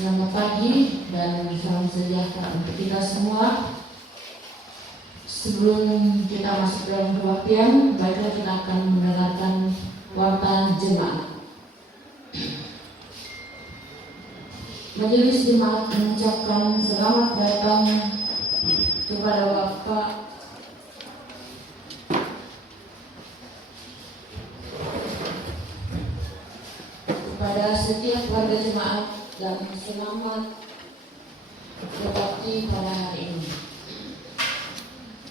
Selamat pagi dan salam sejahtera untuk kita semua. Sebelum kita masuk dalam kebaktian, baiklah kita akan mendengarkan warta jemaat. Majelis jemaat mengucapkan selamat datang kepada Bapak kepada setiap warga jemaat dan selamat berbakti pada hari ini.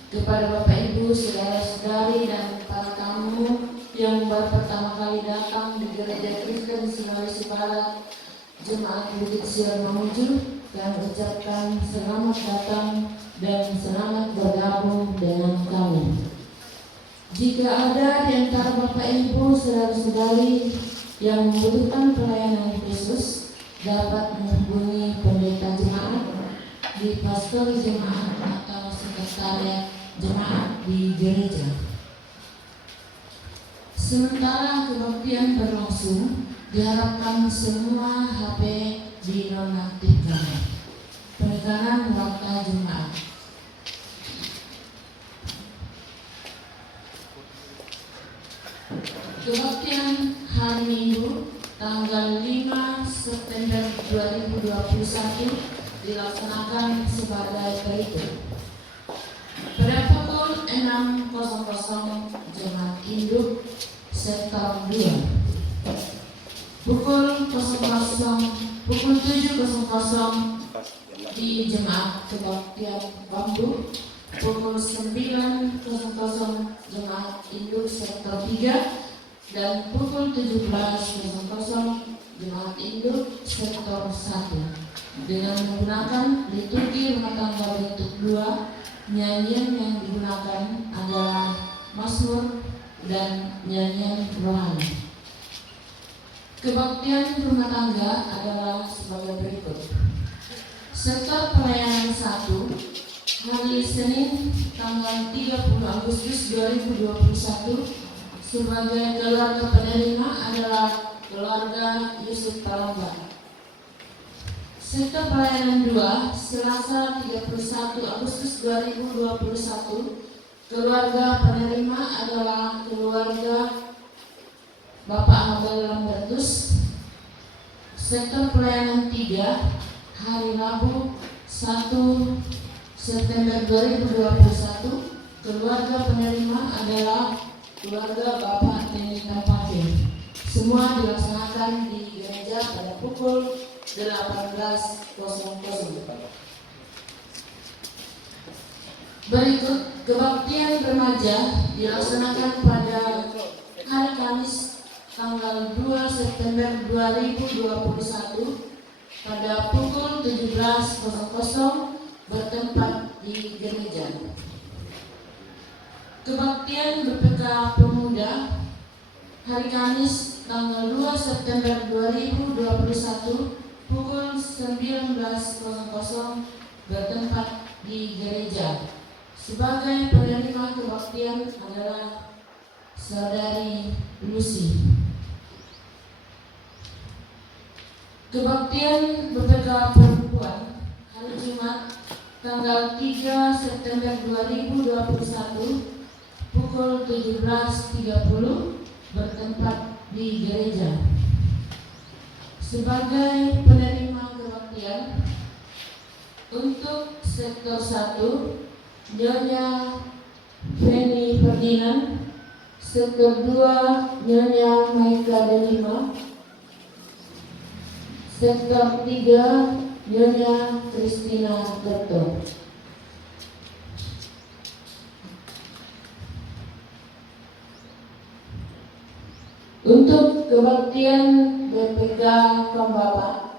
Kepada Bapak Ibu, saudara-saudari dan para tamu yang baru pertama kali datang di Gereja Kristen Sulawesi Barat, Jemaat Bukit Sion Mamuju, kami ucapkan selamat datang dan selamat bergabung dengan kami. Jika ada di antara Bapak Ibu, saudara-saudari yang membutuhkan pelayanan khusus, dapat menghubungi pendeta jemaat di pastor jemaat atau sekretariat jemaat di gereja. Sementara kebaktian berlangsung, diharapkan semua HP dinonaktifkan. Penekanan waktu jemaat. Kebaktian hari Minggu tanggal 5 September 2021 dilaksanakan sebagai berikut. Pada pukul 6.00 jemaat induk sektor 2. Pukul 7.00 di jemaat kebaktian Bambu. Pukul 9.00 jemaat induk sektor 3 dan pukul 17.00 jemaat induk sektor 1 dengan menggunakan liturgi rumah tangga bentuk 2. Nyanyian yang digunakan adalah Mazmur dan nyanyian rohani. Kebaktian rumah tangga adalah sebagai berikut. Sektor pelayanan 1, hari Senin tanggal 30 Agustus 2021 sebagai keluarga penerima adalah keluarga Yusuf Palamba. Sektor pelayanan 2, Selasa 31 Agustus 2021, keluarga penerima adalah keluarga Bapak Abel Lambertus. Sektor pelayanan 3, hari Rabu 1 September 2021, keluarga penerima adalah keluarga Bapak Teni Tampake. Semua dilaksanakan di gereja pada pukul 18.00. Berikut kebaktian remaja dilaksanakan pada hari Kamis tanggal 2 September 2021 pada pukul 17.00 bertempat di gereja. Kebaktian BPK Pemuda hari Kamis tanggal 2 September 2021 pukul 19.00 bertempat di gereja. Sebagai penerima kebaktian adalah Saudari Lucy. Kebaktian BPK Perempuan hari Jumat tanggal 3 September 2021 pukul 17.30 bertempat di gereja. Sebagai penerima kebaktian untuk sektor 1, Nyonya Feni Ferdinand. Sektor 2, Nyonya Maika Delima. Sektor 3, Nyonya Kristina Kerto. Untuk kebaktian BPK Kambaba,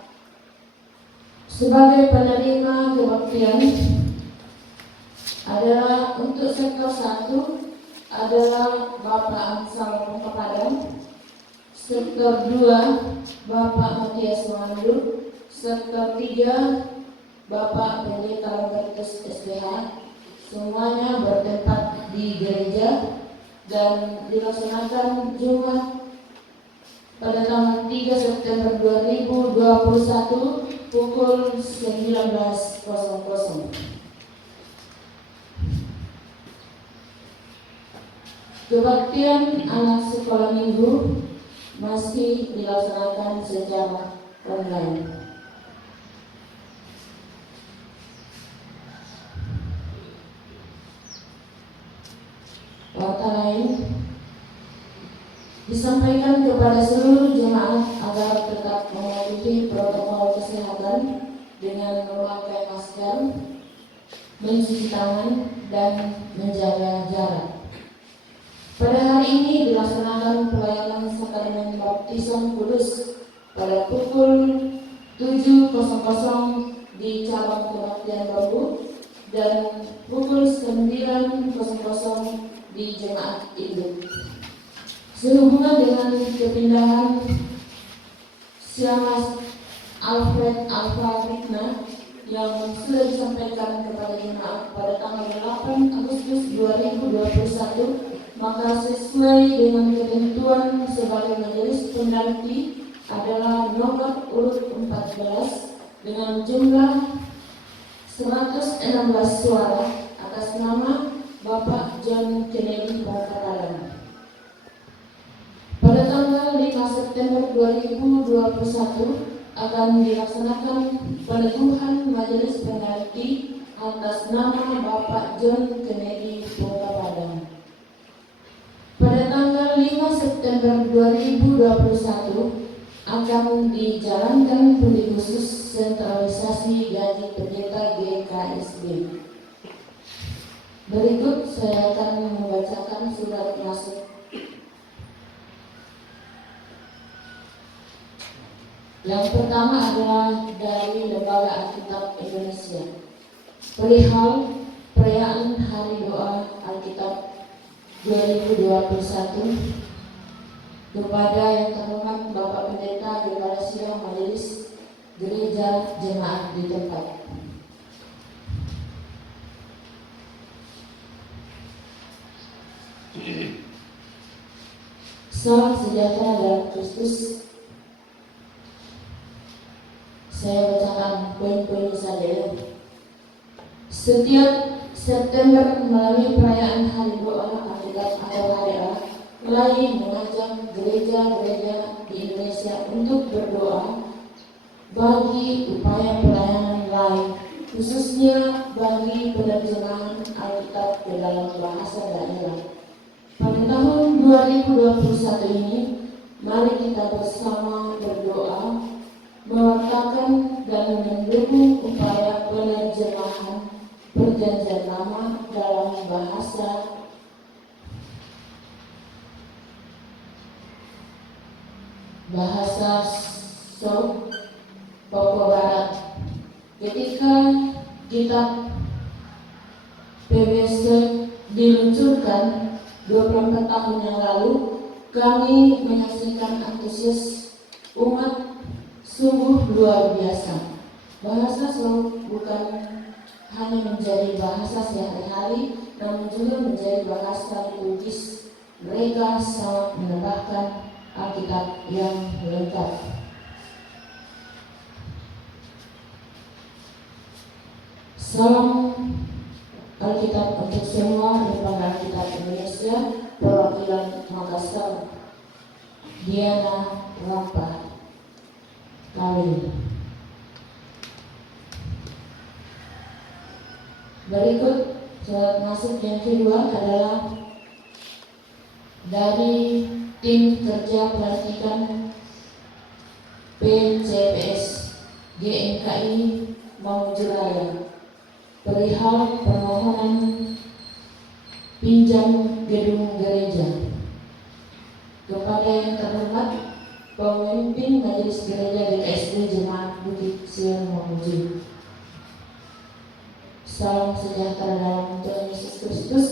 sebagai penerima kebaktian adalah untuk sektor 1 adalah Bapak Ansal Pengkapadang. Sektor 2 Bapak Matias Mandu. Sektor 3 Bapak Pendeta Lambertus SPH. Semuanya bertempat di gereja dan dilaksanakan Jumat pada tanggal 3 September 2021 pukul 19.00. Kebaktian anak sekolah minggu masih dilaksanakan secara online. Kata lain, disampaikan kepada seluruh jemaat agar tetap mematuhi protokol kesehatan dengan memakai masker, mencuci tangan, dan menjaga jarak. Pada hari ini dilaksanakan pelayanan sakramen baptisan kudus pada pukul 7.00 di cabang kebaktian Bambu dan pukul 9.00 di jemaat induk. Sehubungan dengan kepindahan Siamas Alfred Alfa Rikna yang sudah disampaikan kepada jemaat pada tanggal 8 Agustus 2021, maka sesuai dengan ketentuan sebagai majelis pengganti adalah nomor urut 14 dengan jumlah 116 suara atas nama Bapak John Kennedy Bangkalan. Pada tanggal 5 September 2021 akan dilaksanakan peneguhan majelis pengganti atas nama Bapak John Kennedy Bangkalan. Pada tanggal 5 September 2021 akan dijalankan studi khusus sentralisasi gaji pendeta GKSB. Berikut saya akan membacakan surat masuk. Yang pertama adalah dari Lembaga Alkitab Indonesia. Perihal perayaan Hari Doa Alkitab 2021 kepada yang terhormat Bapak Pendeta Generasi Majelis Gereja Jemaat di tempat. Salam sejahtera dalam Kristus. Saya bacakan poin-poin saja. Setiap September melalui perayaan Hari Doa Alkitab atau HDA mulai mengajak gereja-gereja di Indonesia untuk berdoa bagi upaya pelayanan lain, khususnya bagi penerjemahan Alkitab ke dalam bahasa daerah. Pada tahun 2021 ini, mari kita bersama berdoa, mewartakan dan mendukung upaya penerjemahan Perjanjian Lama dalam bahasa Papua Barat. Ketika kitab PBS diluncurkan 24 tahun yang lalu, kami menyaksikan antusias umat sungguh luar biasa. Bahasa Song bukan hanya menjadi bahasa sehari-hari, namun juga menjadi bahasa liturgis. Mereka sangat menambahkan Alkitab yang lengkap. Salam Alkitab untuk semua Lembaga Alkitab Indonesia, perwakilan Makassar, Diana Rampa Kawin. Berikut surat masuk yang kedua adalah dari tim kerja pelantikan PCPS GMKI Mamuju Raya perihal permohonan pinjam gedung gereja kepada yang terhormat pemimpin Majelis Gereja GKSB Jemaat Bukit Sion Mamuju. Salam sejahtera dalam Tuhan Yesus Kristus.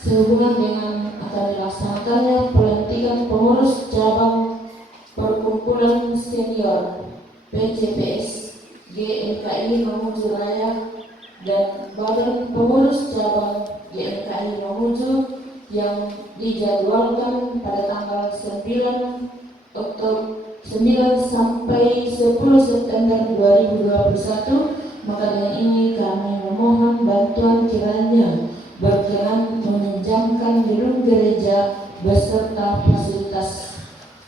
Sehubungan dengan akan dilaksanakannya pelantikan pengurus cabang perkumpulan senior PCPS GMKI Mamuju Raya dan badan pengurus cabang GMKI Mamuju yang dijadwalkan pada tanggal 9 Oktober 9 sampai 10 September 2021. Maka dengan ini kami memohon bantuan kiranya berkenan meminjamkan gedung gereja beserta fasilitas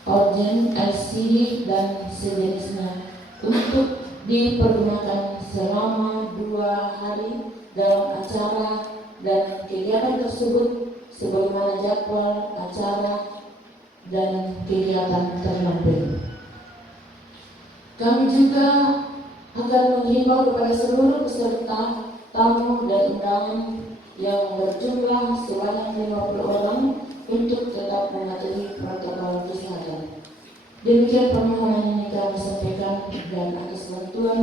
organ, LCD dan sejenisnya untuk dipergunakan selama 2 hari dalam acara dan kegiatan tersebut sebagaimana jadwal acara dan kegiatan terlampau. Kami juga akan menghimbau kepada seluruh peserta, tamu dan undangan yang berjumlah sebanyak 50 orang untuk tetap mematuhi protokol kesehatan. Demikian permohonan ini kami sampaikan, dan atas bantuan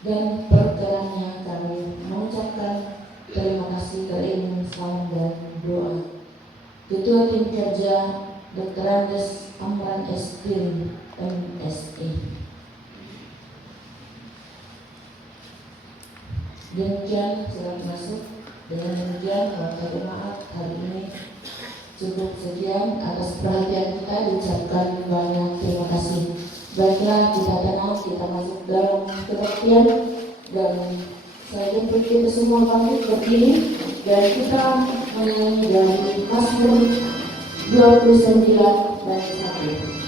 dan perkenannya kami mengucapkan terima kasih teriring salam dan doa. Ketua Tim Kerja Dr. Andes Amran Estin MSI. Demikian surat masuk. Dengan demikian waktu jemaat hari ini cukup sekian. Atas perhatian kita diucapkan banyak terima kasih. Baiklah, kita tenang, kita masuk dalam kebaktian, dan saya jemput kita semua pamit berdiri, dan kita menyanyi dari Mazmur 29 dan 1.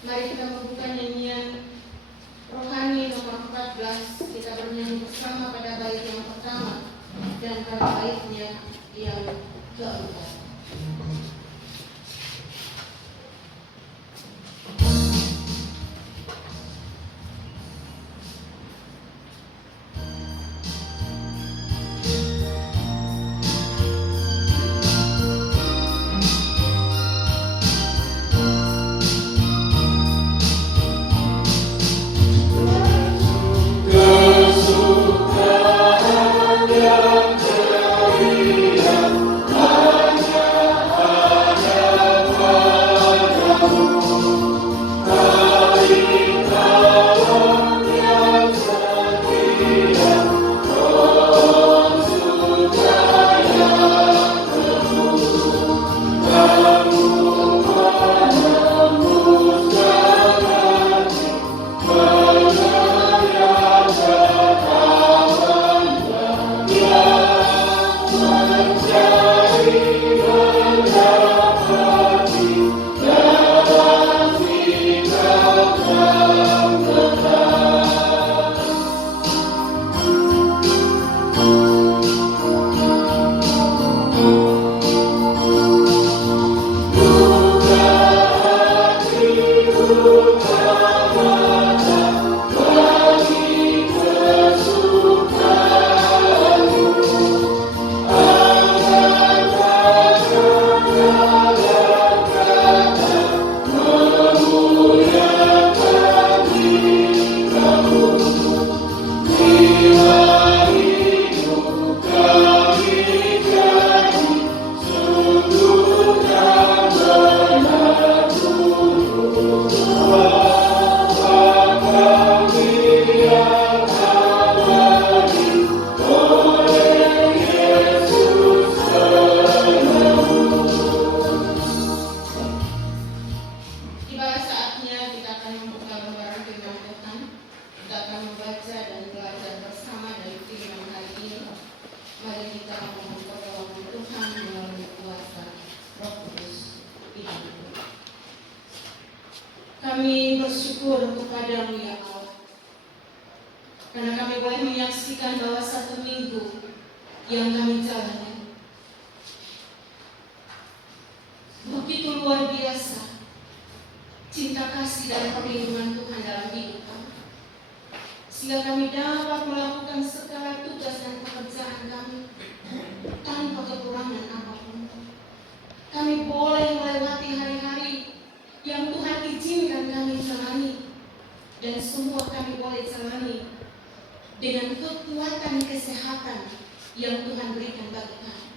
Mari kita membuka nyanyian rohani nomor 14. Kita bernyanyi bersama pada bait yang pertama dan pada baitnya yang keempat. Kesukaan yang terlihat hanya akan membaca dan belajar bersama dari firman hari ini. Mari kita memohon pertolongan Tuhan melalui kuasa Roh Kudus. Kami bersyukur kepada-Mu ya Allah, karena kami boleh menyaksikan bahwa satu minggu yang kami jalani begitu luar biasa cinta kasih dan perlindungan Tuhan dalam hidup kami, sehingga kami dapat melakukan segala tugas dan pekerjaan kami tanpa kekurangan apapun. Kami boleh melewati hari-hari yang Tuhan izinkan kami jalani, dan semua kami boleh jalani dengan kekuatan kesehatan yang Tuhan berikan bagi kami.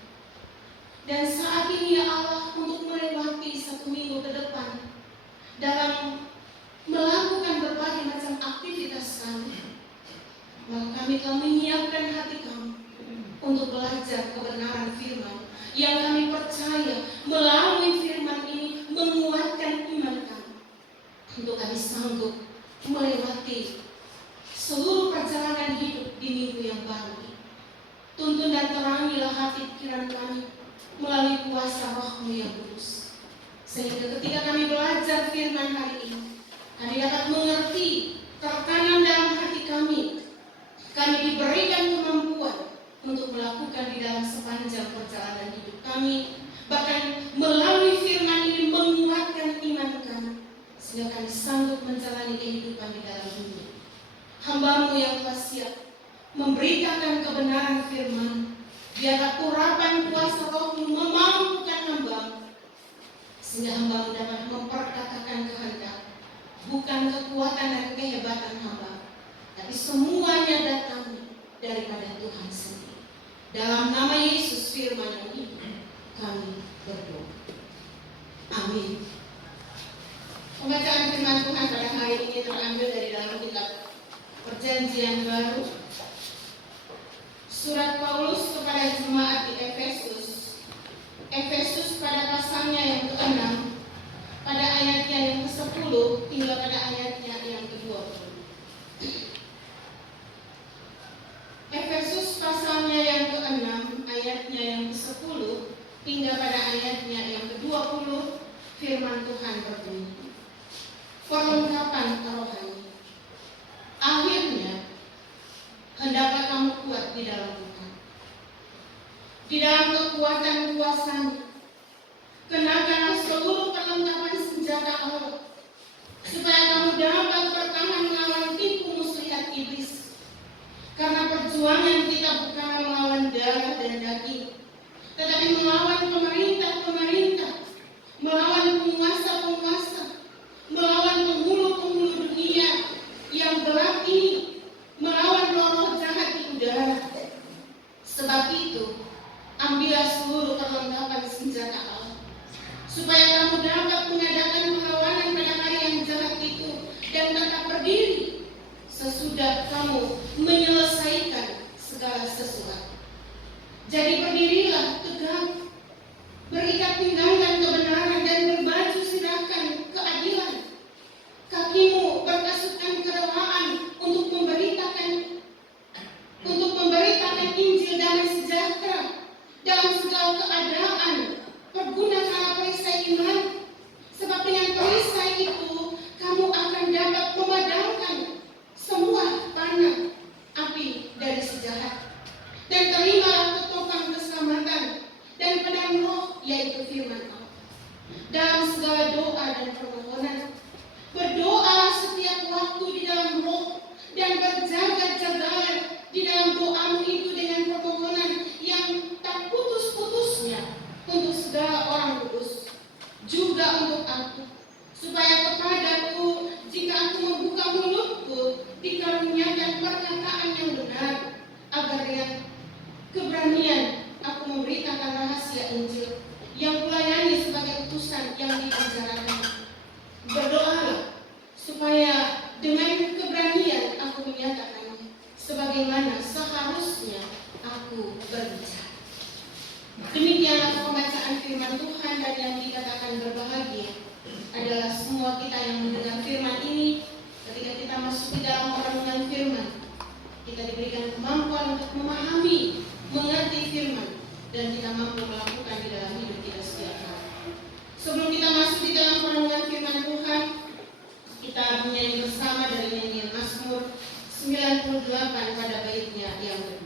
Dan saat ini ya Allah, untuk melewati satu minggu ke depan dalam melakukan berbagai macam aktivitas kami, maka kami telah menyiapkan hati kami untuk belajar kebenaran firman yang kami percaya melalui firman ini menguatkan iman kami untuk kami sanggup melewati seluruh perjalanan hidup di minggu yang baru ini. Tuntun dan terangilah hati pikiran kami melalui kuasa Roh-Mu yang kudus, sehingga ketika kami belajar firman hari ini, kami dapat mengerti tertanam dalam hati kami diberikan kemampuan untuk melakukan di dalam sepanjang perjalanan hidup kami, bahkan melalui firman ini menguatkan iman kami, sehingga kami sanggup menjalani kehidupan di dalam dunia. Hamba-Mu yang telah siap memberitakan kebenaran firman, biarlah urapan kuasa Roh-Mu memampukan hamba-Mu, sehingga hamba-Mu dapat memperkatakan kehendak, bukan kekuatan dan kehebatan hamba, tapi semuanya datang daripada Tuhan sendiri. Dalam nama Yesus firman yang hidup, kami berdoa. Amin. Pembacaan firman Tuhan pada hari ini terambil dari dalam kitab Perjanjian Baru, surat Paulus kepada jemaat di Efesus. Efesus pada pasalnya yang ke-6, pada ayatnya yang ke-10 hingga pada ayatnya yang ke-20. Efesus pasalnya yang ke-6, ayatnya yang ke-10 hingga pada ayatnya yang ke-20, firman Tuhan berbunyi, perlengkapan rohani. Akhirnya hendaklah kamu kuat di dalam Tuhan, di dalam kekuatan kuasa-Nya. Kenakanlah seluruh perlengkapan senjata Allah, supaya kamu dapat bertahan melawan tipu muslihat iblis. Karena perjuangan kita bukan melawan darah dan daging, tetapi melawan pemerintah-pemerintah, melawan penguasa-penguasa, melawan penghulu-penghulu dunia yang gelap ini, melawan roh-roh jahat di udara. Sebab itu, ambillah seluruh perlengkapan senjata Allah, supaya kamu dapat mengadakan perlawanan pada hari yang jahat itu dan tetap berdiri sesudah kamu menyelesaikan segala sesuatu. Jadi berdirilah tegak, berikat pinggang kebenaran dan berbaju sidakan keadilan. Kakimu berkasutkan kerelaan untuk memberitakan Injil damai sejahtera dalam segala keadaan. Pergunakanlah perisai iman, sebab dengan perisai itu kamu akan dapat memadamkan semua panah api dari si jahat. Dan terimalah ketopang keselamatan dan pedang Roh, yaitu firman Allah. Dalam segala doa dan permohonan, berdoalah setiap waktu di dalam Roh, dan berjaga-jagalah di dalam doamu itu dengan permohonan yang tak putus-putusnya untuk segala orang kudus, juga untuk aku, supaya kepadaku, jika aku membuka mulutku, dikaruniakan perkataan yang benar, agar dengan keberanian aku memberitakan rahasia Injil yang kulayani sebagai utusan yang dipenjarakan. Berdoalah supaya dengan keberanian aku menyatakannya, sebagaimana seharusnya aku berbicara. Demikianlah pembacaan firman Tuhan, dan yang dikatakan berbahagia adalah semua kita yang mendengar firman ini ketika kita masuk di dalam perenungan firman, kita diberikan kemampuan untuk memahami, mengerti firman, dan kita mampu melakukan di dalam hidup kita setiap hari. Sebelum kita masuk di dalam perenungan firman Tuhan, kita menyanyi bersama dari nyanyian Mazmur 98 pada baitnya yang kedua.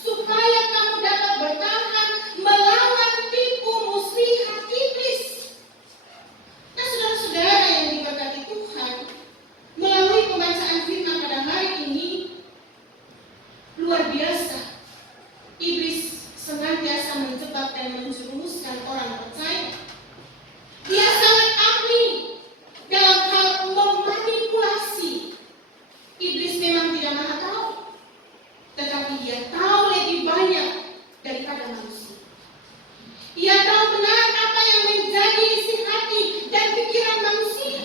supaya kamu dapat bertahan melawan tipu muslihat menjebak dan menjerumuskan orang percaya. Dia sangat ahli dalam hal memanipulasi. Iblis memang tidak maha tahu, tetapi dia tahu lebih banyak daripada manusia. Ia tahu benar apa yang menjadi isi hati dan pikiran manusia.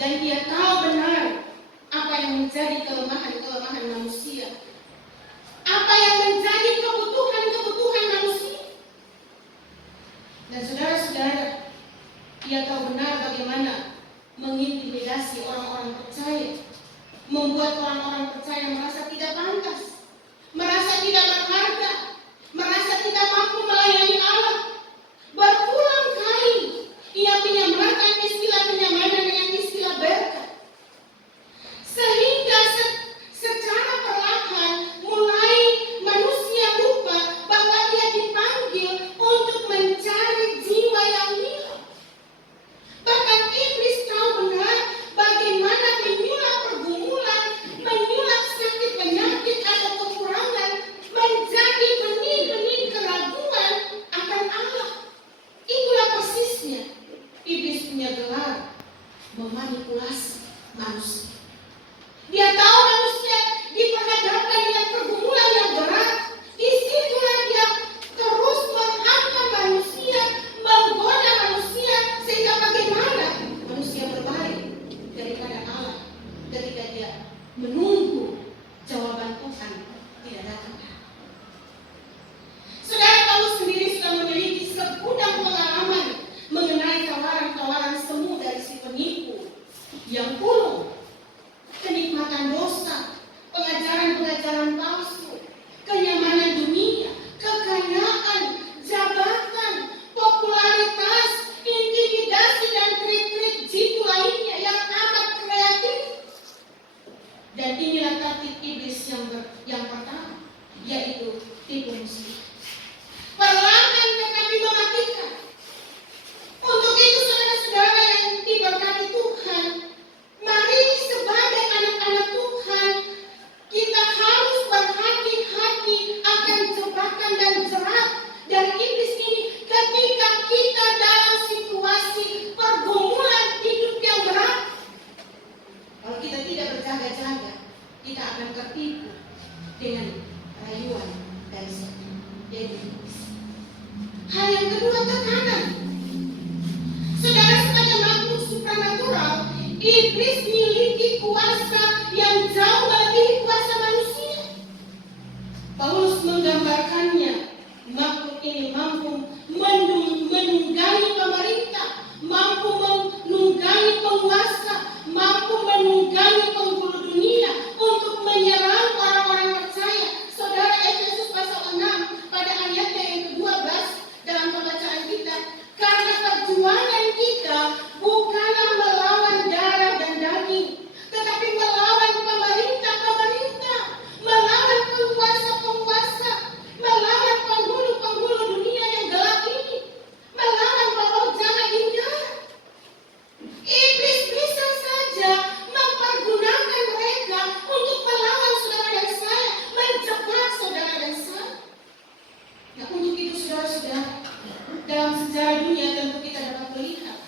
Dan dia tahu benar apa yang menjadi kelemahan-kelemahan manusia. Apa yang menjadi kebutuhan-kebutuhan manusia. Dan saudara-saudara, ia tahu benar bagaimana mengintimidasi orang-orang percaya, membuat orang-orang percaya merasa tidak pantas, merasa tidak berharga, merasa tidak mampu melayani Allah. Berulang kali ia menyamarkan istilah kenyamanan dengan istilah berkat, sehingga secara perlahan mulai manusia lupa bahwa ia dipanggil untuk mencari jiwa yang hilang. Bahkan iblis tahu benar bagaimana menyulap pergumulan, menyulap sakit penyakit atau kekurangan menjadi benih-benih keraguan akan Allah. Itulah persisnya iblis punya gelar memanipulasi manusia. Dia tahu manusia diperhadapkan dengan pergumulan yang berat. Disitulah dia terus menghantam manusia, menggoda manusia, sehingga bagaimana manusia berbalik daripada Allah ketika dia menunggu jawaban Tuhan tidak datang. Saudara Paulus sendiri sudah memiliki segudang pengalaman mengenai tawaran-tawaran semu dari si penipu yang puluh, kenikmatan dosa, pengajaran-pengajaran palsu, kenyamanan dunia, kekayaan, jabatan, popularitas, intimidasi, dan trik-trik jitu lainnya yang amat kreatif. Dan inilah taktik iblis yang pertama, yaitu tipu muslihat. Perlahan tetapi mematikan. Untuk itu saudara-saudara yang diberkati Tuhan, mari sebagai anak-anak Tuhan, kita harus berhati-hati akan jebakan dan jerat dari iblis ini ketika kita dalam situasi pergumulan hidup yang berat. Kalau kita tidak berjaga-jaga, kita akan tertipu dengan rayuan dari setan, yaitu iblis. Hal yang kedua, tekanan. Saudara, sebagai makhluk supranatural, iblis memiliki kuasa yang jauh melebihi kuasa manusia. Paulus menggambarkannya, makhluk ini mampu menunggangi pemerintah, mampu menunggangi penguasa, mampu menunggangi penghulu dunia untuk menyerang orang-orang percaya. Saudara, Efesus pasal 6 pada ayatnya yang ke-12 dalam pembacaan kita, karena perjuangan kita bukanlah melawan darah dan daging, tetapi melawan pemerintah-pemerintah, melawan penguasa-penguasa, melawan penghulu-penghulu dunia yang gelap ini, melawan roh jahat di udara. Iblis bisa saja mempergunakan mereka untuk melawan saudara dan saya, menjebak saudara dan saya. Nah, untuk itu saudara-saudara, dalam sejarah dunia tentu kita dapat melihat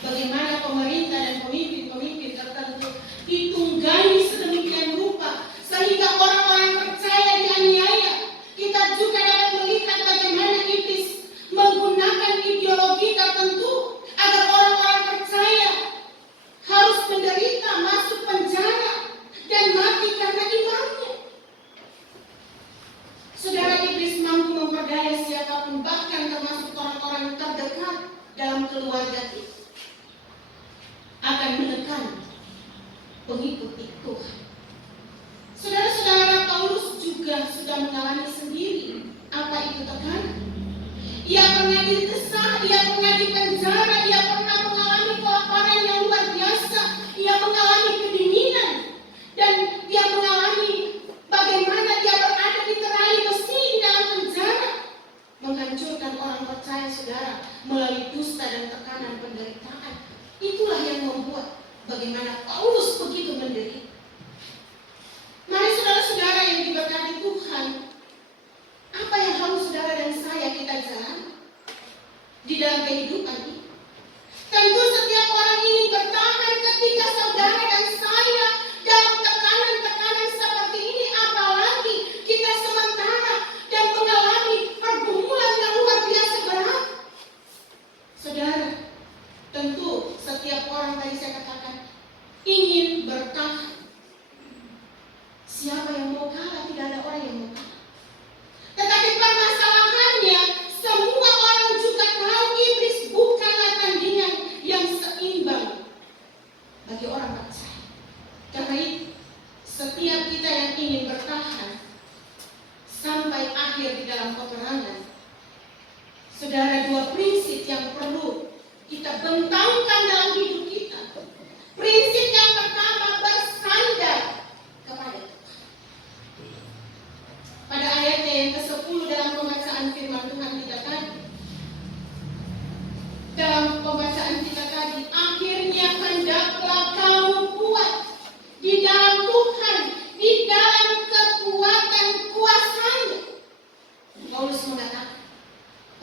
bagaimana pemerintah dan pemimpin-pemimpin tertentu ditunggangi sedemikian rupa sehingga orang-orang percaya dianiaya. Kita juga dapat melihat bagaimana iblis menggunakan ideologi tertentu agar orang-orang percaya harus menderita, masuk penjara, dan mati karena imannya. Saudara, iblis mampu memperdaya siapapun, bahkan termasuk orang-orang terdekat dalam keluarga kita, akan menekan pengikut Tuhan. Saudara-saudara, Paulus juga sudah mengalami sendiri apa itu tekanan. Ia pernah ditesah, ia pernah dipenjara, ia pernah mengalami kelaparan yang luar biasa, ia mengalami kedinginan, dan dia mengalami bagaimana dia berada di terai besi dalam penjara, menghancurkan orang percaya saudara melalui dusta dan tekanan penderitaan. Itulah yang membuat bagaimana Paulus begitu menderita. Mari saudara-saudara yang diberkati Tuhan, apa yang harus saudara dan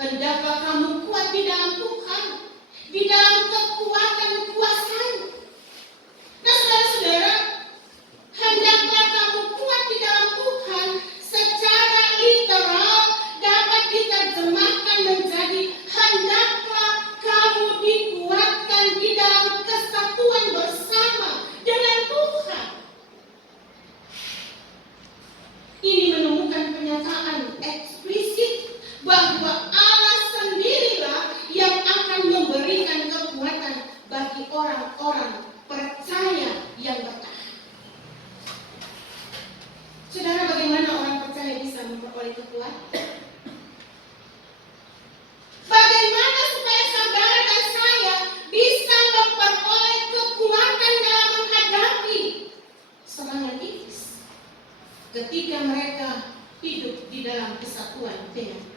Hendaklah kamu kuat di dalam Tuhan, di dalam kekuatan kuasa-Nya. Nah, saudara-saudara, hendaklah kamu kuat di dalam Tuhan secara literal dapat diterjemahkan menjadi hendaklah kamu dikuatkan di dalam kesatuan bersama dengan Tuhan. Ini menemukan pernyataan eksplisit bahwa Allah sendirilah yang akan memberikan kekuatan bagi orang-orang percaya yang bertahan. Saudara, bagaimana orang percaya bisa memperoleh kekuatan? Bagaimana supaya saudara dan saya bisa memperoleh kekuatan dalam menghadapi serangan iblis ketika mereka hidup di dalam kesatuan dengan Tuhan?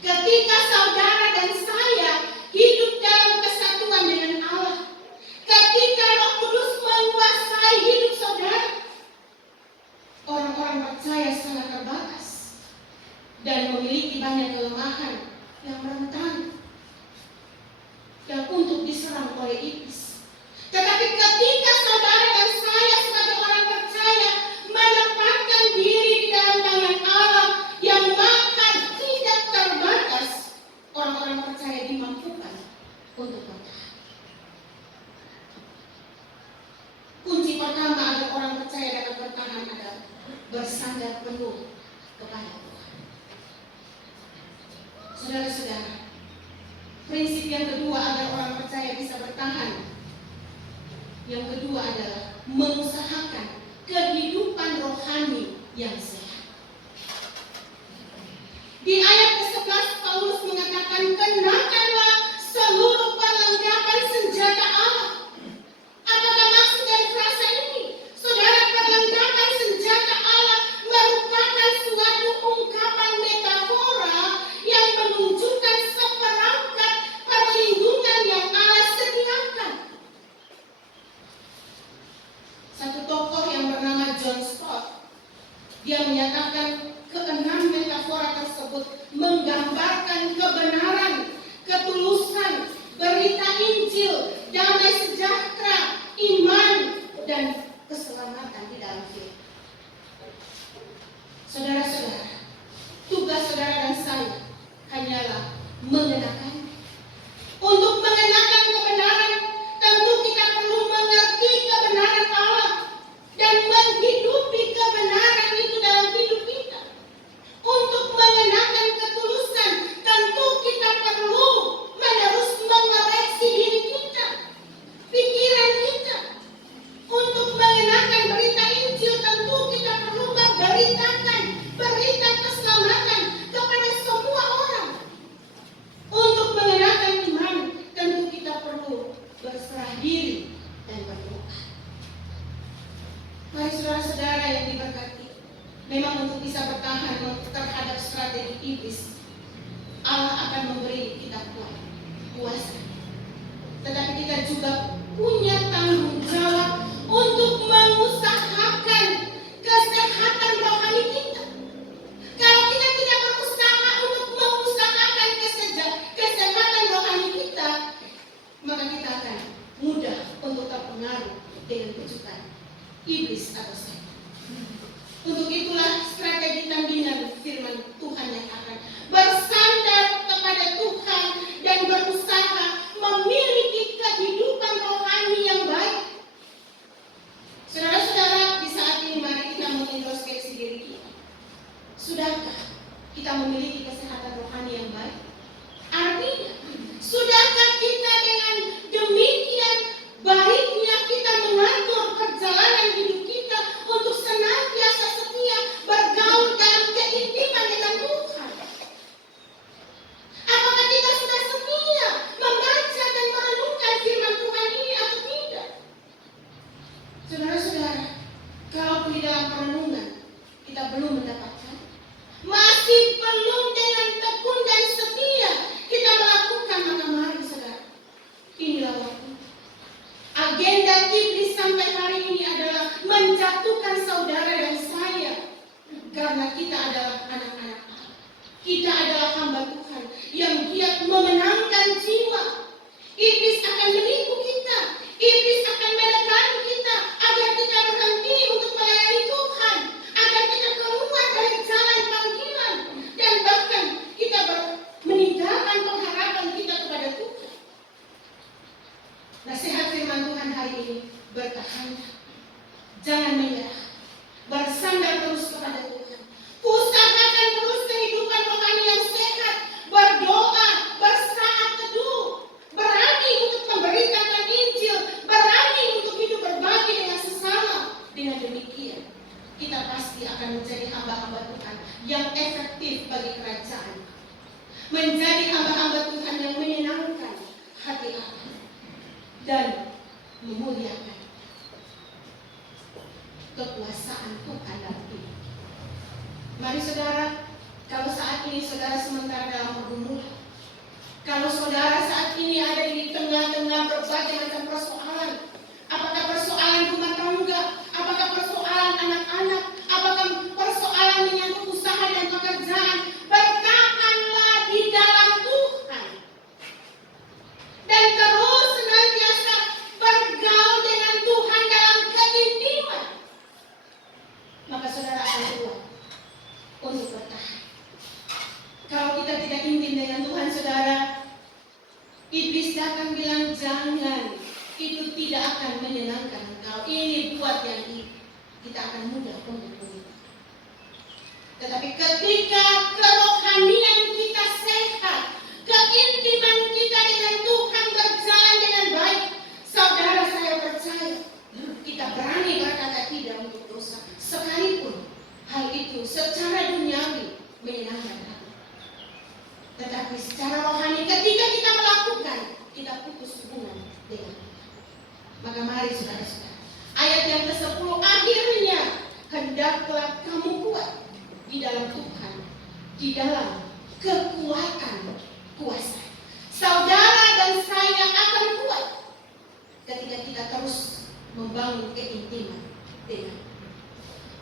Ketika saudara dan saya hidup dalam kesatuan dengan Allah, ketika Roh Kudus menguasai hidup saudara, orang-orang percaya sangat terbatas dan memiliki banyak kelemahan yang rentan dan untuk diserang oleh iblis. Tetapi ketika saudara dan saya sebagai orang percaya menempatkan diri di dalam tangan Allah yang Maha tidak terbatas, orang-orang percaya dimampukan untuk bertahan. Kunci pertama agar orang percaya dapat bertahan adalah bersandar penuh kepada Tuhan. Saudara-saudara, prinsip yang kedua agar orang percaya bisa bertahan, yang kedua adalah mengusahakan kehidupan rohani yang sehat. Di ayat ke-11 Paulus mengatakan, kenakanlah seluruh perlengkapan senjata Allah. Apakah maksud dari frasa ini? Saudara, perlengkapan senjata Allah merupakan suatu ungkapan metafora yang menunjukkan seperangkat perlindungan yang Allah sediakan. Satu tokoh yang bernama John Stott, dia menyatakan keenam metafora tersebut menggambarkan kebenaran, ketulusan, berita Injil, damai sejahtera, iman, dan keselamatan di dalam hidup. Saudara-saudara, tugas saudara dan saya hanyalah mengenakan. Untuk mengenakan kebenaran, tentu kita perlu mengerti kebenaran Allah dan menghidupi kebenaran itu dalam hidup kita. Untuk mengenakan ketulusan, tentu kita perlu menerus mengoreksi diri kita, pikiran kita. Untuk mengenakan berita Injil, tentu kita perlu memberitakan berita keselamatan kepada semua orang. Untuk mengenakan iman, tentu kita perlu berserah diri dan berdoa. Mari saudara-saudara yang diberkati, memang untuk bisa bertahan terhadap strategi iblis, Allah akan memberi kita kuasa. Tetapi kita juga punya tanggung jawab untuk mengusahakan kesehatan rohani kita. Kalau kita tidak berusaha untuk mengusahakan kesehatan rohani kita, maka kita akan mudah untuk terpengaruh dengan kejutan iblis atau setan. Untuk itulah strategi tandingan firman Tuhan yang akan bersandar kepada Tuhan dan berusaha memiliki kehidupan rohani yang baik. Saudara-saudara, di saat ini mari kita mengintrospeksi diri kita. Sudahkah kita memiliki kesehatan rohani yang baik? Artinya, sudahkah kita dengan demikian baiknya kita mengatur perjalanan hidup kita untuk senantiasa setia bergaul dalam keintiman dengan Tuhan? Apakah kita sudah setia membaca dan merenungkan firman Tuhan ini atau tidak? Saudara-saudara, kalau di dalam perenungan kita belum mendapatkan, masih belum dengan tekun dan setia menjadi hamba-hamba Tuhan yang menyenangkan hati Allah dan memuliakan kekuasaan Tuhan dalam hidup. Mari saudara, kalau saat ini saudara sementara dalam pergumulan, kalau saudara saat ini ada di tengah-tengah berbagai macam persoalan, apakah persoalan rumah tangga, apakah persoalan anak-anak, apakah persoalan menyangkut usaha dan pekerjaan, bertahanlah di dalam Tuhan dan terus senantiasa bergaul dengan Tuhan dalam keintiman, maka saudara akan kuat untuk bertahan. Kalau kita tidak intim dengan Tuhan, saudara, iblis akan bilang jangan, itu tidak akan menyenangkan engkau, ini buat yang ini, kita akan mudah untuk berubah. Tetapi ketika kerohanian kita sehat, keintiman kita dengan Tuhan berjalan dengan baik, saudara, saya percaya kita berani berkata tidak untuk dosa, sekalipun hal itu secara duniawi menyenangkan hati. Tetapi secara rohani ketika kita melakukan, kita putus hubungan dengan Tuhan. Maka mari saudara-saudara, ayat yang ke-10, akhirnya hendaklah kamu kuat di dalam Tuhan, di dalam kekuatan kuasa. Saudara dan saya akan kuat ketika kita terus membangun keintiman dengan Tuhan.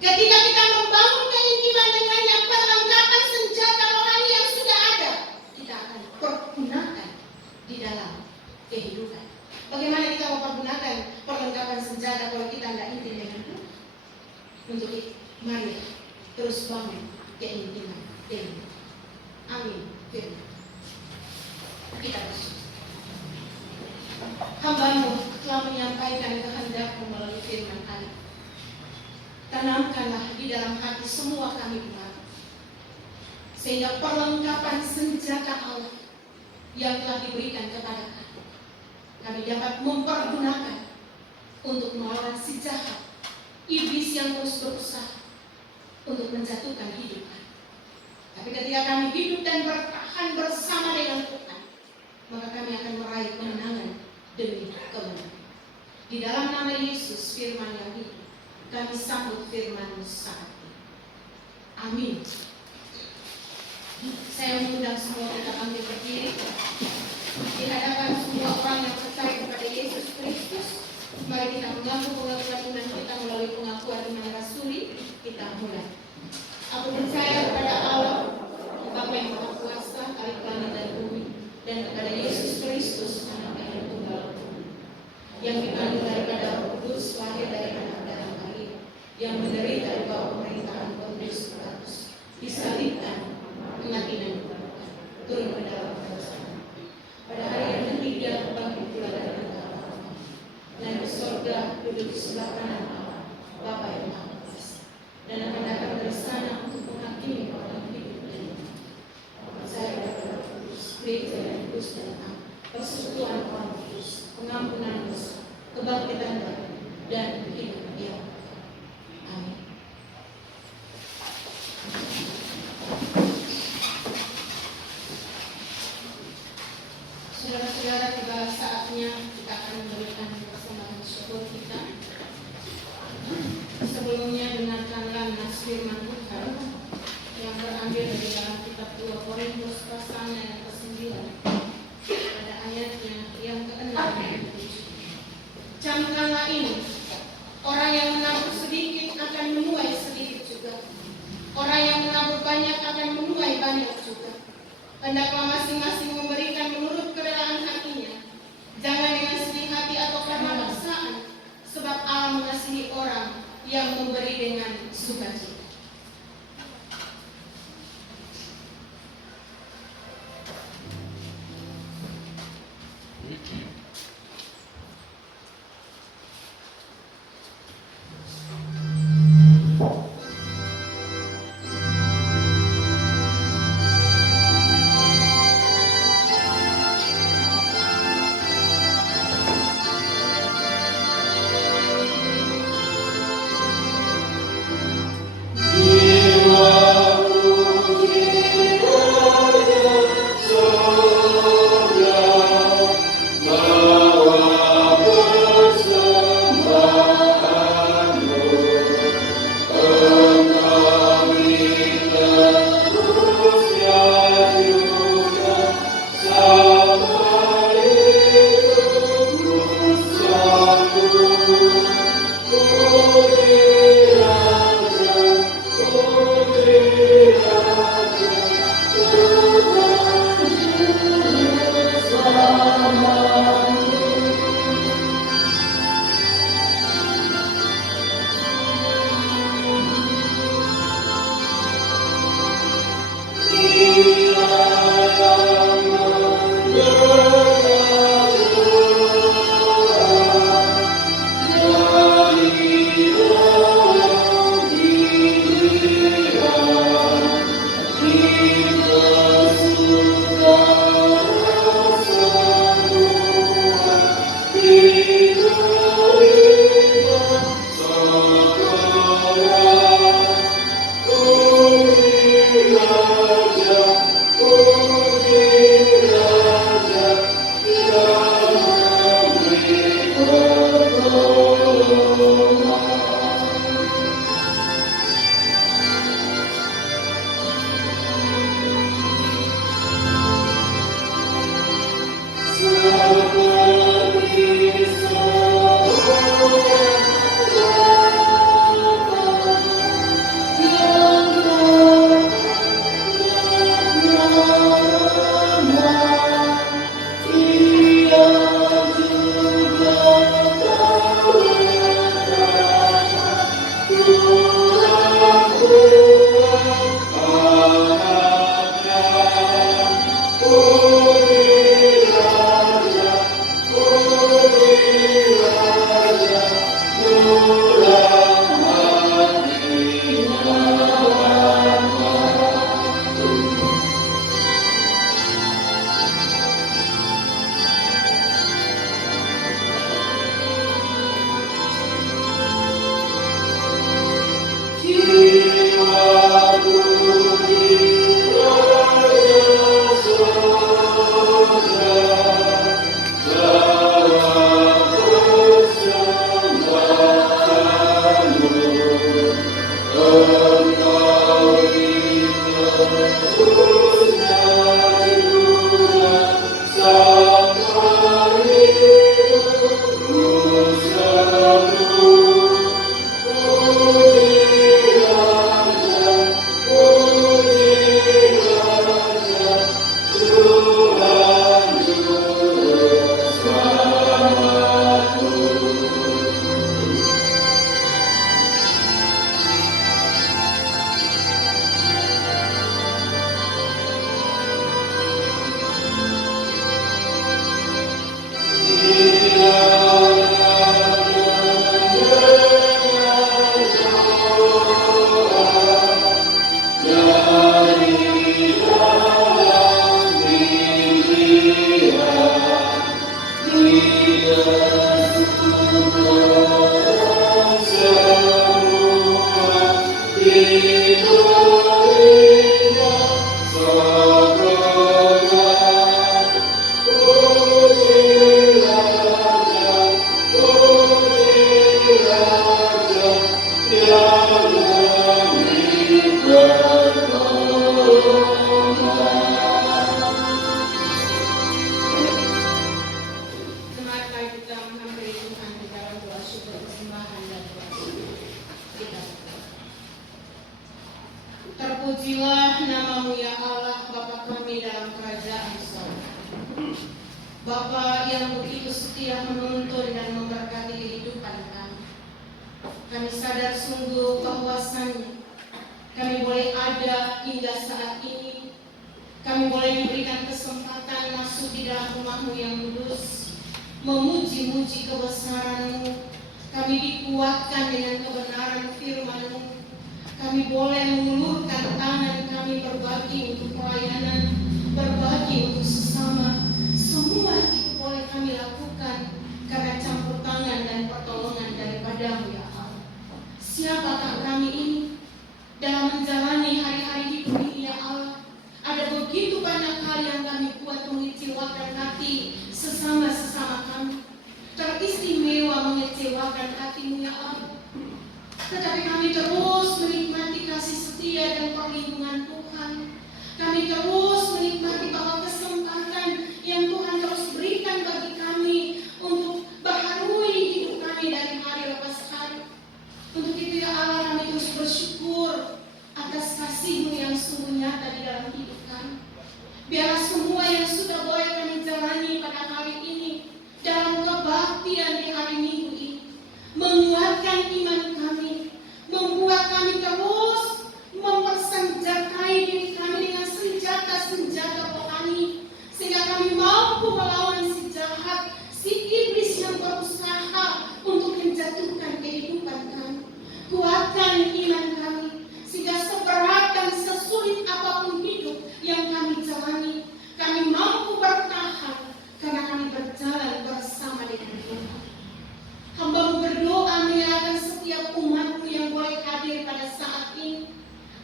Ketika kita membangun keintiman dengannya, perlengkapan senjata rohani yang sudah ada, kita akan pergunakan di dalam kehidupan. Bagaimana kita mempergunakan perlengkapan senjata kalau kita tidak intim dengan Tuhan? Untuk itu, mari terus bangun keintiman dengan Tuhan. Amin. Firman. Kita bersyukur. Hamba-Mu telah menyampaikan kehendak-Mu melalui firman Allah. Tanamkanlah di dalam hati semua kami umat, sehingga perlengkapan senjata Allah yang telah diberikan kepada kami dapat mempergunakan untuk melawan si jahat, iblis yang terus berusaha untuk menjatuhkan hidup kami. Tapi ketika kami hidup dan bertahan bersama dengan Tuhan, maka kami akan meraih kemenangan demi kemenangan. Di dalam nama Yesus, firman yang hidup, kami sambut firman-Mu saat ini. Amin. Saya mengundang semua kita ambil berdiri di hadapan semua orang yang percaya kepada Yesus Kristus. Mari kita mengaku pengakuan iman kita melalui pengakuan iman rasuli. Kita mulai. Aku percaya kepada Allah, Bapa yang Maha Kuasa, Khalik langit dan bumi, dan kepada Yesus Kristus, Anak yang tunggal, yang dikandung daripada Roh Kudus, lahir dari anak darah Maria, yang menderita di bawah pemerintahan Pontius Pilatus, disalibkan, mati dan dikuburkan, turun ke dalam kebangsawan. Pada hari yang ketiga bangkit pula dari antara orang, dan di sorga duduk di sebelah kanan Allah, Bapa yang Maha Kuasa, dan akan datang dari sana untuk menghakimi orang hidup dan mati. Saya berdoa kudus, gereja yang kudus dan am, persekutuan orang kudus, pengampunan dosa, kebangkitan baru, dan hidup yang amin. Saudara-saudara, tiba saatnya kita akan memberikan persembahan syukur kita. Sebelumnya dengarkanlah nas firman Tuhan yang terambil dari dalam kitab 2 Korintus pasalnya yang ke-9 pada ayatnya yang ke-6 dan ke-7. Camkanlah ini, orang yang menabur sedikit akan menuai sedikit juga, orang yang menabur banyak akan menuai banyak juga. Hendaklah masing-masing memberikan menurut kerelaan hatinya, jangan dengan sedih hati atau karena paksaan, sebab Allah mengasihi orang yang memberi dengan sukacita. kerajaan surga. Bapa yang begitu setia menuntun dan memberkati kehidupan kami. Kami sadar sungguh bahwasannya kami boleh ada hingga saat ini. Kami boleh diberikan kesempatan masuk di dalam rumah-Mu yang kudus, memuji-muji kebesaran-Mu. Kami dikuatkan dengan kebenaran firman-Mu. Kami boleh mengulurkan tangan kami berbagi untuk pelayanan, berbagi untuk sesama. Semua itu boleh kami lakukan karena campur tangan dan pertolongan daripada-Mu ya Allah. Siapakah kami ini dalam menjalani hari-hari hidup ini ya Allah? Ada begitu banyak hal yang kami buat mengecewakan hati sesama-sesama kami. Teristimewa mengecewakan hati-Mu ya Allah. Tetapi kami terus menikmati kasih setia dan perlindungan Tuhan. Kami terus menikmati bahwa kesempatan yang Tuhan terus berikan bagi kami untuk baharui hidup kami dari hari lepas hari. Untuk itu ya Allah, kami terus bersyukur atas kasih-Mu yang sungguh nyata di dalam hidup kami. Biarlah semua yang sudah boleh kami jalani pada hari ini dalam kebaktian di hari Minggu ini menguatkan iman kami, membuat kami terus mempersenjatai diri kami dengan senjata-senjata rohani, sehingga kami mampu melawan si jahat, si iblis yang berusaha untuk menjatuhkan kehidupan kami. Kuatkan iman kami, sehingga seberat dan sesulit apapun hidup yang kami jalani, kami mampu bertahan karena kami berjalan bersama dengan Tuhan. Hamba-Mu berdoa menyerahkan setiap umat-Mu yang boleh hadir pada saat ini.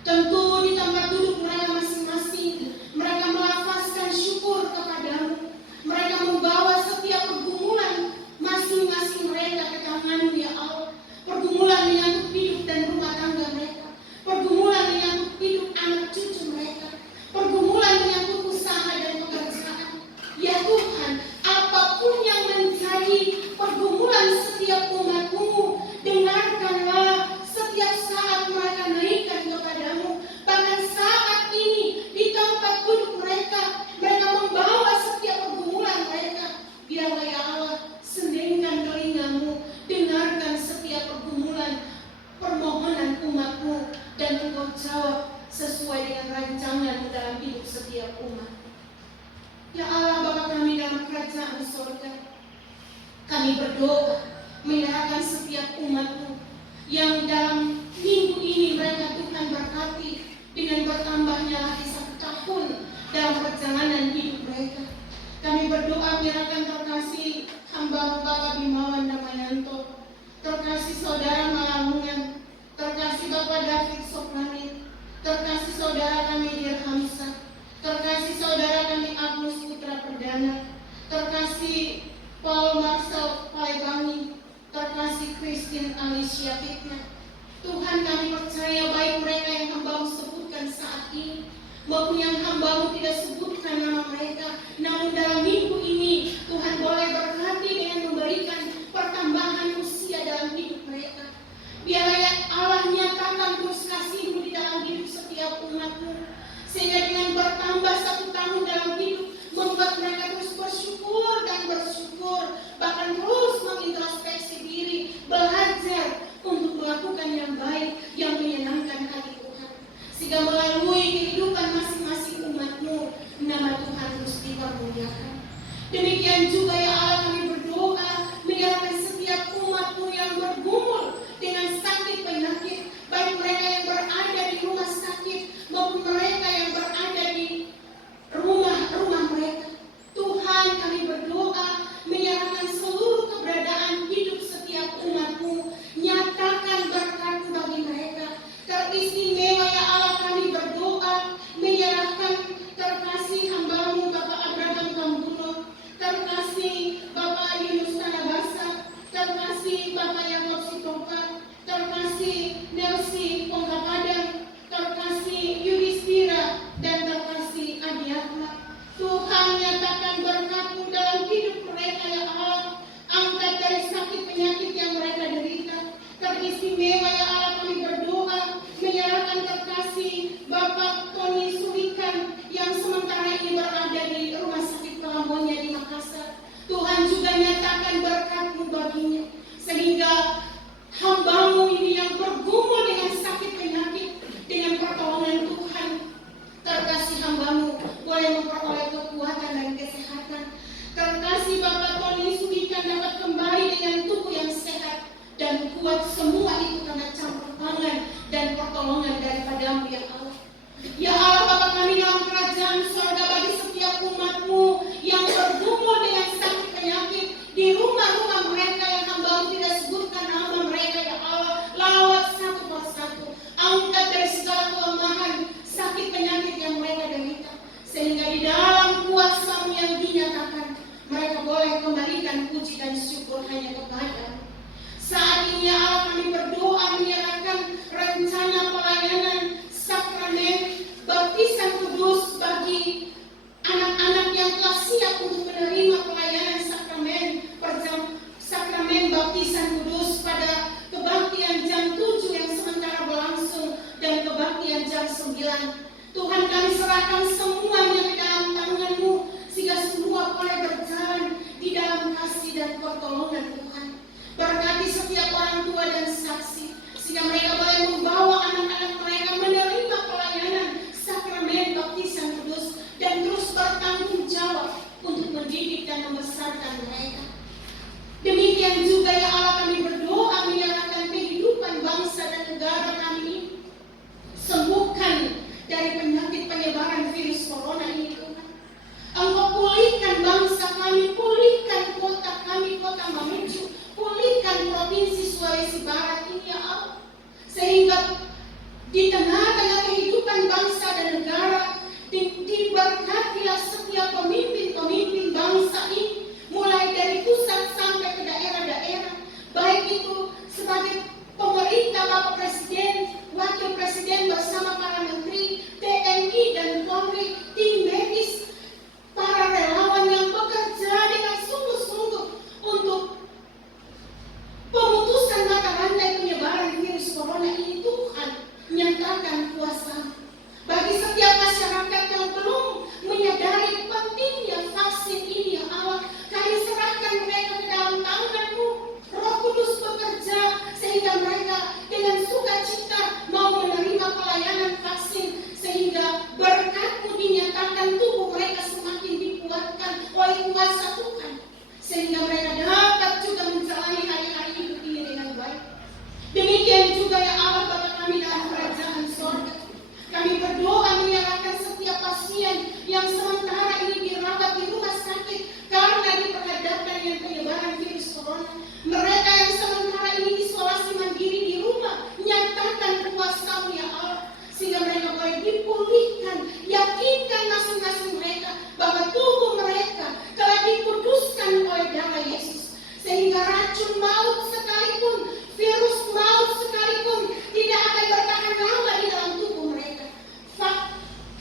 Tentu di tempat duduk mereka masing-masing, mereka melafazkan syukur kepada-Mu. Mereka membawa setiap pergumulan masing-masing mereka ke tangan-Mu ya Allah. Pergumulan menyangkut hidup dan rumah tangga mereka, pergumulan menyangkut hidup anak cucu mereka, pergumulan menyangkut usaha dan pekerjaan. Ya Tuhan, apapun yang menjadi pergumulan setiap umat-Mu, dengarkanlah setiap saat mereka naikkan kepada-Mu. Bahkan saat ini di tempat duduk mereka, mereka membawa setiap pergumulan mereka. Biarlah ya Allah, senengkan telinga-Mu, dengarkan setiap pergumulan permohonan umat-Mu, dan Engkau jawab sesuai dengan rancangan dalam hidup setiap umat. Ya Allah, Bapa kami dalam kerajaan surga, kami berdoa menyerahkan setiap umat-Mu yang dalam minggu ini mereka Tuhan berkati dengan bertambahnya lagi 1 tahun dalam perjalanan hidup mereka. Kami berdoa menyerahkan terkasih hamba Bapak Bimawan Damayanto, terkasih Saudara Malamungan, terkasih Bapak David Soplanit, terkasih Saudara kami Dir Hamzah, terkasih Saudara kami Agnus Putra Perdana, terkasih Paul Marcel Paibangi, terkasih Christine Alicia Fitna. Tuhan, kami percaya baik mereka yang hamba-Mu sebutkan saat ini maupun yang hamba-Mu tidak sebutkan nama mereka, namun dalam minggu ini Tuhan boleh berkati dengan memberikan pertambahan usia dalam hidup mereka. Biarlah ya Allah nyatakan terus kasih-Mu di dalam hidup setiap umat-Mu, sehingga dengan bertambah 1 tahun dalam hidup membuat mereka terus bersyukur dan bersyukur, bahkan terus mengintrospeksi diri, belajar untuk melakukan yang baik, yang menyenangkan hati Tuhan, sehingga melalui kehidupan masing-masing umat-Mu, nama Tuhan terus dipermuliakan. Demikian juga ya Allah, kami berdoa menyerahkan setiap umat-Mu yang bergumul dengan sakit penyakit, baik mereka yang berada di rumah sakit maupun mereka yang berada di rumah-rumah mereka. Tuhan, kami berdoa menyerahkan seluruh keberadaan hidup setiap umat-Mu, nyatakan berkat bagi mereka. Teristimewa ya Allah, kami berdoa menyerahkan terkasih hamba-Mu Bapak Abraham Kambuno, terkasih Bapak Yunus Tanabasa, terkasih Bapak Yakob sehingga hamba-Mu ini yang bergumul dengan sakit penyakit, dengan pertolongan Tuhan, terkasih hamba-Mu boleh memperoleh kekuatan dan kesehatan. Terkasih Bapak Tony Sudikan dapat kembali dengan tubuh yang sehat dan kuat, semua itu karena campur tangan dan pertolongan daripada-Mu ya Allah. Ya Allah Bapa kami dalam kerajaan surga, bagi setiap umat-Mu yang bergumul dengan sakit penyakit di rumah-rumah mereka yang hamba-Mu tidak sebutkan nama mereka ya Allah, lawat satu persatu, angkat dari segala kelemahan sakit penyakit yang mereka derita, sehingga di dalam kuasa-Mu yang dinyatakan mereka boleh kembalikan puji dan syukur hanya kepada-Mu. Saat ini ya Allah kami berdoa menyerahkan rencana pelayanan sakramen baptisan kudus bagi anak-anak yang telah siap untuk menerima pelayanan sakramen baptisan kudus pada kebaktian jam 7 yang sementara berlangsung dan kebaktian jam 9. Tuhan kami serahkan semuanya di dalam tangan-Mu, sehingga semua boleh berjalan di dalam kasih dan pertolongan Tuhan. Berkati setiap orang tua dan saksi, sehingga mereka boleh membawa anak-anak mereka menerima pelayanan sakramen baptisan kudus dan terus bertanggung jawab untuk mendidik dan membesarkan mereka. Demikian juga ya Allah kami berdoa menyerahkan kehidupan bangsa dan negara kami ini. Sembuhkan dari penyakit penyebaran virus corona ini Tuhan. Engkau pulihkan bangsa kami, pulihkan kota kami, kota Mamuju, pulihkan provinsi Sulawesi Barat ini ya Allah. Sehingga di tengah-tengah kehidupan bangsa dan negara, diberkatilah setiap pemimpin-pemimpin bangsa ini, mulai dari pusat sampai ke daerah-daerah, baik itu sebagai pemerintah, Bapak Presiden, Wakil Presiden bersama para menteri, TNI dan Polri, tim medis, para relawan yang bekerja dengan sungguh-sungguh untuk pemutusan mata rantai penyebaran virus corona ini. Tuhan nyatakan kuasa bagi setiap masyarakat yang belum menyadari pentingnya vaksin ini ya Allah, kami serahkan mereka ke dalam tangan-Mu. Roh Kudus bekerja sehingga mereka dengan sukacita mau menerima pelayanan vaksin, sehingga berkat-Mu dinyatakan tubuh mereka semakin dikuatkan oleh kuasa Tuhan, sehingga mereka dapat juga menjalani hari-hari hidup ini dengan baik. Demikian juga ya Allah Bapa kami dalam kerajaan sorga, kami berdoa menyerahkan setiap pasien yang sementara ini dirawat di rumah sakit karena diperhadapkan dengan penyebaran virus corona. Mereka yang sementara ini isolasi mandiri di rumah, nyatakan kuasa-Mu ya Allah, sehingga mereka boleh dipulihkan. Yakinkan masing-masing mereka bahwa tubuh mereka telah dikuduskan oleh darah Yesus, sehingga racun maut sekalipun, virus maut sekalipun tidak akan bertahan lama di dalam tubuh mereka.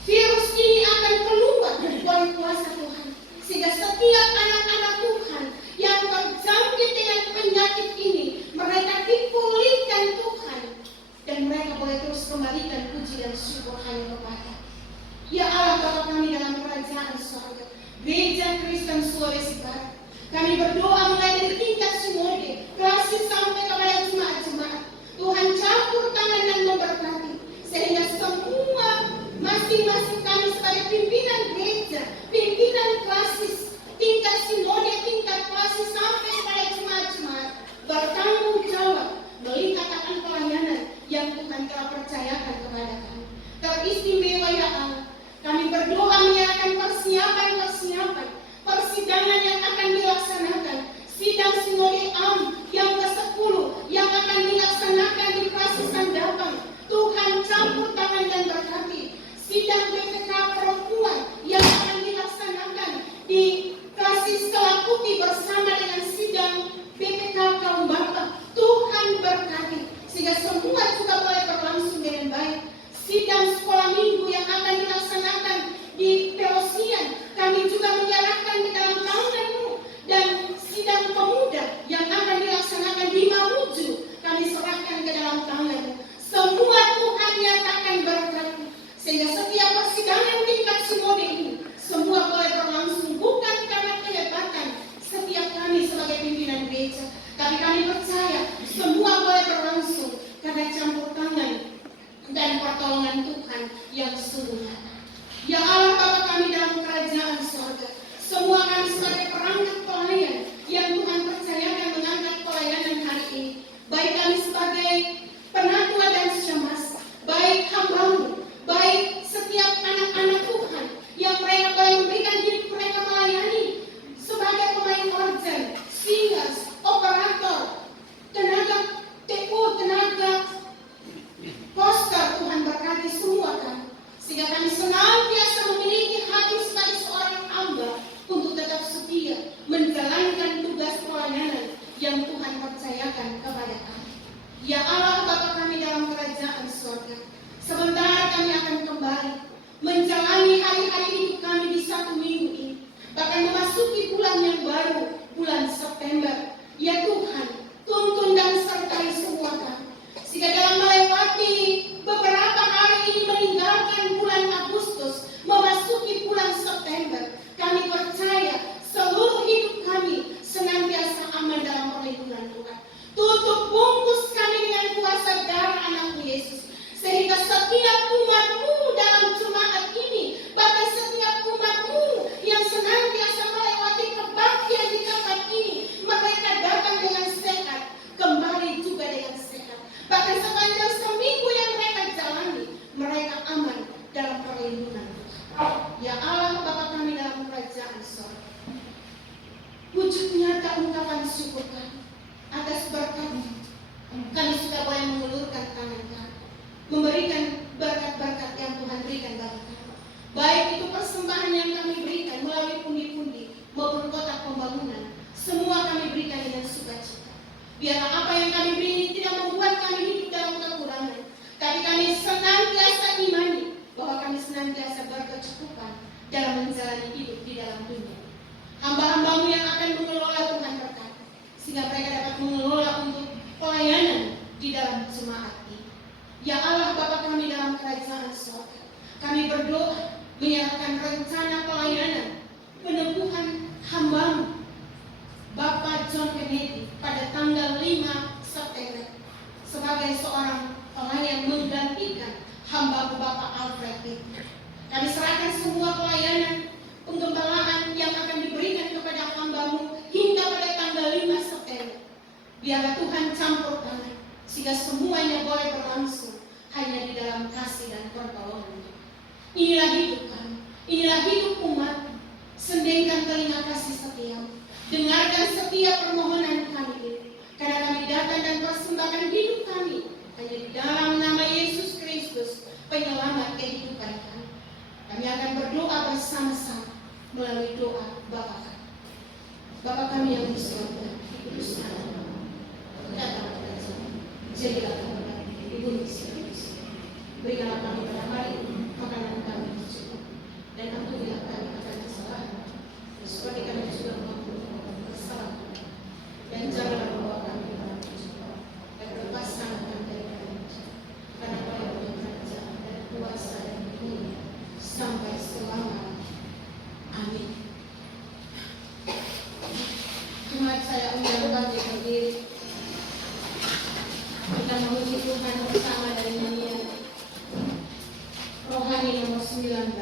Virus ini akan keluar oleh kuasa Tuhan, sehingga setiap anak-anak Tuhan yang terjangkit dengan penyakit ini, mereka dipulihkan Tuhan, dan mereka boleh terus kembalikan puji dan syukur hanya kepada ya Allah Bapa kami dalam kerajaan surga. Gereja Kristen Sulawesi Barat, kami berdoa mulai dari tingkat sinode, klasik sampai kepada jemaat-jemaat. Tuhan campur tangan dan memberkati, sehingga semua masing-masing kami sebagai pimpinan gereja, pimpinan klasis, tingkat sinode, tingkat klasis sampai kepada jemaat-jemaat bertanggung jawab melihat akan pelayanan yang Tuhan telah percayakan kepada kami. Teristimewa ya Allah, kami berdoa menyerahkan persiapan persidangan yang akan dilaksanakan, sidang sinode am yang ke-10 yang akan dilaksanakan di Klasis Sandapan. Tuhan campur tangan dan berkati. Sidang BPK perempuan yang akan dilaksanakan di Klasis Kelaputi bersama dengan sidang BPK kaum bapa. Tuhan berkati sehingga semua juga boleh berlangsung dengan baik. Sidang sekolah minggu yang akan dilaksanakan di Pelosian, kami juga menyerahkan di dalam tangan-Mu, dan sidang pemuda yang akan dilaksanakan di Mamuju, kami serahkan ke dalam tangan-Mu. Semua Tuhan nyatakan berkat, sehingga setiap persidangan tingkat sinode ini semua boleh berlangsung bukan Biarlah apa yang kami beri tidak membuat kami hidup dalam kekurangan, tapi kami senantiasa imani bahwa kami senantiasa berkecukupan dalam menjalani hidup di dalam dunia. Hamba-hambamu yang akan mengelola Tuhan berkati, sehingga mereka dapat mengelola untuk pelayanan di dalam jemaat ini. Ya Allah Bapa kami dalam kerajaan surga, kami berdoa menyerahkan rencana pelayanan peneguhan hamba-Mu Bapak John Kennedy pada tanggal 5 September sebagai seorang pelayan menggantikan hamba-Mu Bapak Alfred Victor. Kami serahkan semua pelayanan penggembalaan yang akan diberikan kepada hamba-Mu hingga pada tanggal 5 September. Biarlah Tuhan campur tangan sehingga semuanya boleh berlangsung hanya di dalam kasih dan pertolongan. Inilah hidup kami, inilah hidup umat. Sendengkan telinga kasih setia, dengarkan setiap permohonan kami ini, karena kami datang dan persembahkan hidup kami hanya di dalam nama Yesus Kristus, penyelamat kehidupan kami. Kami akan berdoa bersama-sama melalui doa Bapa kami. Bapa kami yang di surga, dikuduskan namamu, datanglah kerajaanmu, jadilah kehendakmu di bumi seperti di surga. Berikanlah kami pada hari ini makanan kami yang cukup, dan ampunilah kami akan kesalahan seperti kami juga mengampuni orang bersalah, dan janganlah membawa kami ke dalam pencobaan, dan lepaskan kami dari kehancuran, karena Kau yang punya kerajaan dan kuasa dan kemuliaan sampai selama. Amin. Jemaat saya undang bagi berdiri. Kita memuji Tuhan bersama dari nyanyian rohani nomor 19.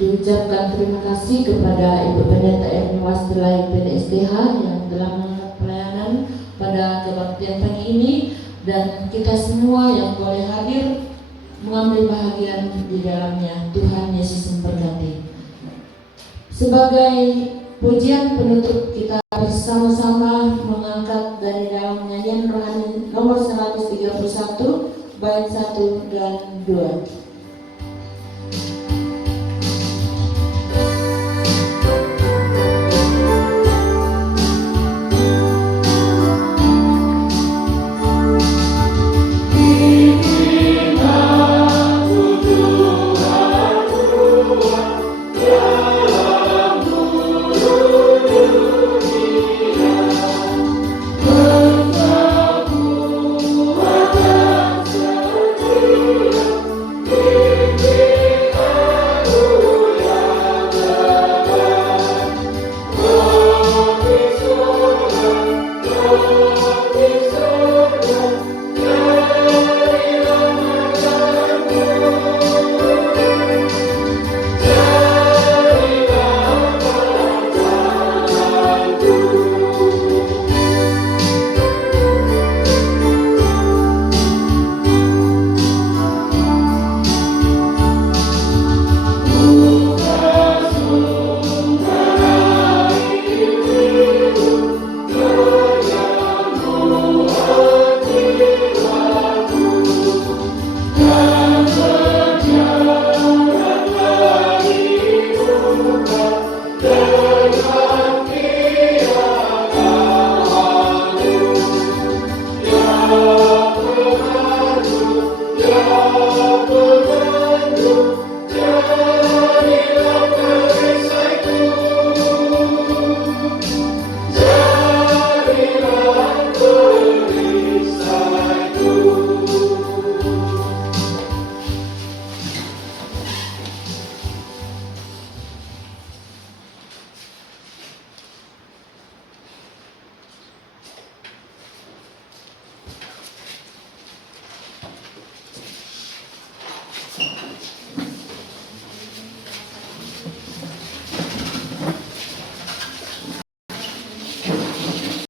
Diucapkan terima kasih kepada Ibu Pendeta Erni Wasdelai PDSDH yang telah mengangkat pelayanan pada kebaktian pagi ini, dan kita semua yang boleh hadir mengambil bahagian di dalamnya. Tuhan Yesus memberkati. Sebagai pujian penutup, kita bersama-sama mengangkat dari dalam nyanyian rohani nomor 131 bait 1 dan 2.